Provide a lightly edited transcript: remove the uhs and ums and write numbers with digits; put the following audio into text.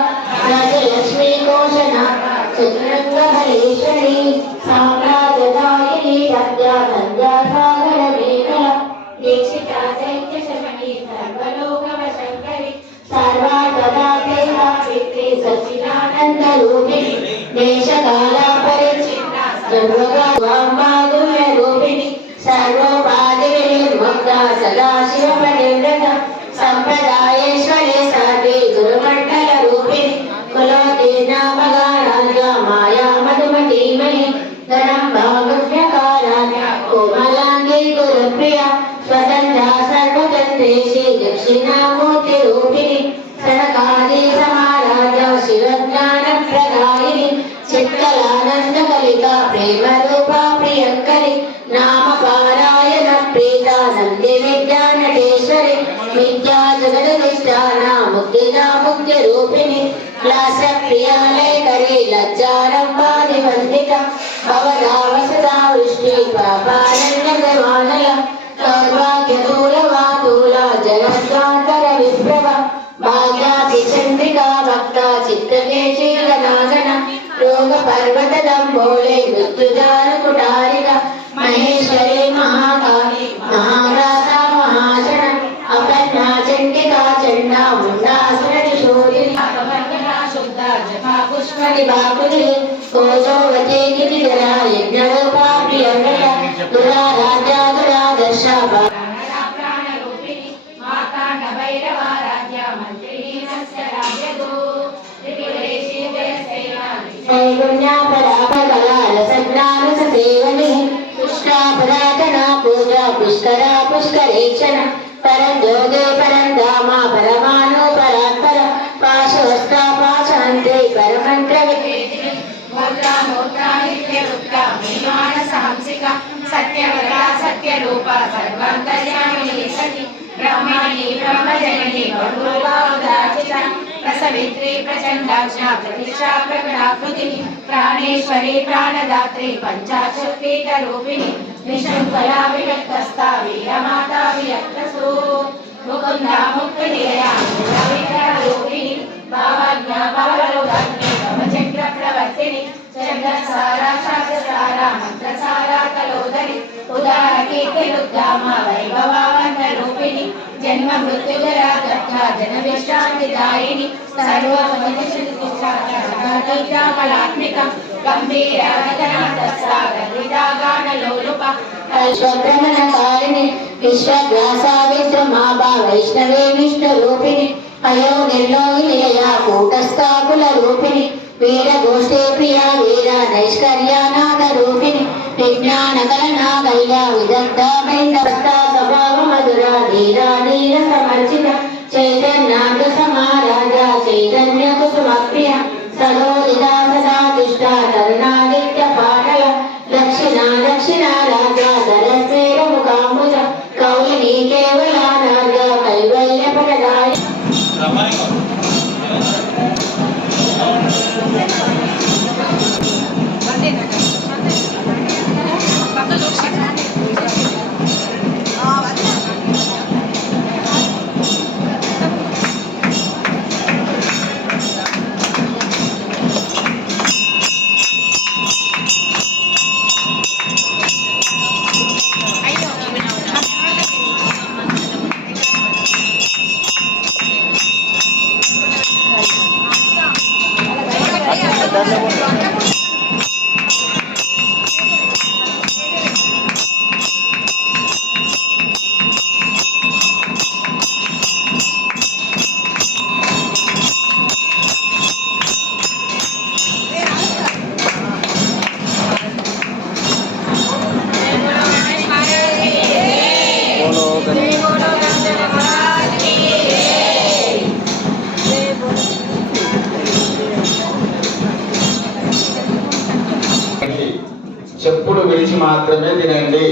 राजलक्ष्मी घोषणा चतुरंगमलेश्वरी साम्राज्यदायिनी रत्या गंगा सागर मेखला दीक्षिता चैत्य शमनी सर्वलोकवशंकरी सर्वार्थदाते सावित्री सच्चिदानंद रूपिणी देशकाला परिच्छिन्ना सर्वगामाधुर्य रूपिणी सर्वोपाधि विमुक्ता सदाशिवपरिव्रता संप्रदायेश्वरे सर्वे गुरुमंडल रूपिणी कुलोतीर्णा मगाराध्या माया मधुमतीमयी धनम्बा गुह्यकाराध्या कोमलांगी गुरुप्रिया स्वतंत्रा सर्वतंत्रेशी दक्षिणामूर्ति रूपिणी सनकादि समाराध्या शिवज्ञानप्रदायिनी चित्कलानंद कलिका प्रेम रूपा प्रियंकरी नाम पारायण प्रीता नंदी विद्या नटेश्वरी विद्या जगद निष्ठाना मुक्तिदा मुक्ति रूपिणी क्लास प्रियालय करी लज्जारंभादि वंदिता भवदावसदा वृष्टि पापारण्य गवानला सौभाग्य दूलवातूला जलस्वांतर विप्रभा भाग्यापि चंद्रिका भक्ता चित्तके शीलनागना रोग पर्वत दंभोले मृत्युजान कुटारिका महेश्वरी महाकाली महाराजा महाशरण अपन्ना चंडिका चंडा मुंडासुर किशोरिणी शुद्धा जपा पुष्प निभाकुली कोजोवती गिरिधरा यज्ञरूपा प्रियंकरा दुरा राजा दुरा दर्शा पुष्करा पुष्करेक्षण परं जोगे परं धामा परमाणु परात्पर पाशवस्ता पाशहन्ते परमंत्र विवेदिनी मूर्ता मूर्ता नित्य रुक्ता मीमान सहंसिका सत्यवरा सत्यरूपा सर्वान्तर्यामिनी सती ब्रह्मणि ब्रह्मजननी बहुरूपा उदाचिता प्रसवित्री प्रचंडाक्षा प्रतिष्ठा प्रकटाकृतिनी प्राणेश्वरी प्राणदात्री पंचाशक्तिक रूपिणी निशंकला विरक्तस्था वीरमाता विरक्तसु मुकुंदा मुक्तिनिलया मूलविग्रह रूपिणी भावज्ञा भवरोधाग्नि भवचक्र प्रवर्तिनी चंद्रसारा शास्त्रसारा मंत्रसारा कलोदरी उदार कीर्तिरुद्धामा वैभवावन्त रूपिणी जन्म मृत्युजरा तथा जन विश्रांतिदायिनी सर्वसमधिष्ठिता कलात्मिका गंभीरवदना गानलोलुपा अश्वभ्रमणकारिणी विश्वव्यासाविद्रमाभा वैष्णवे विष्णुरूपिणी अयो निर्लोहिनिलया कूटस्थाकुलरूपिणी वीरगोष्ठे प्रिया वीर नैष्कर्यानाद रूपिणी विज्ञानकलना कल्या विदग्धा बैण्डवस्था स्वभाव मधुरा धीरा धीर समर्चिता चैतन्याद् समाराजा चैतन्य कुसुमप्रिया सलोलिता सदा दुष्टा तरुणादित्य पाटल दक्षिणा दक्षिणा राजा धरस्वेर मुखाम्बुज कौलिनी केवला राजा कैवल्य पटदाय చెప్పులు విడిచి మాత్రమే తినండి.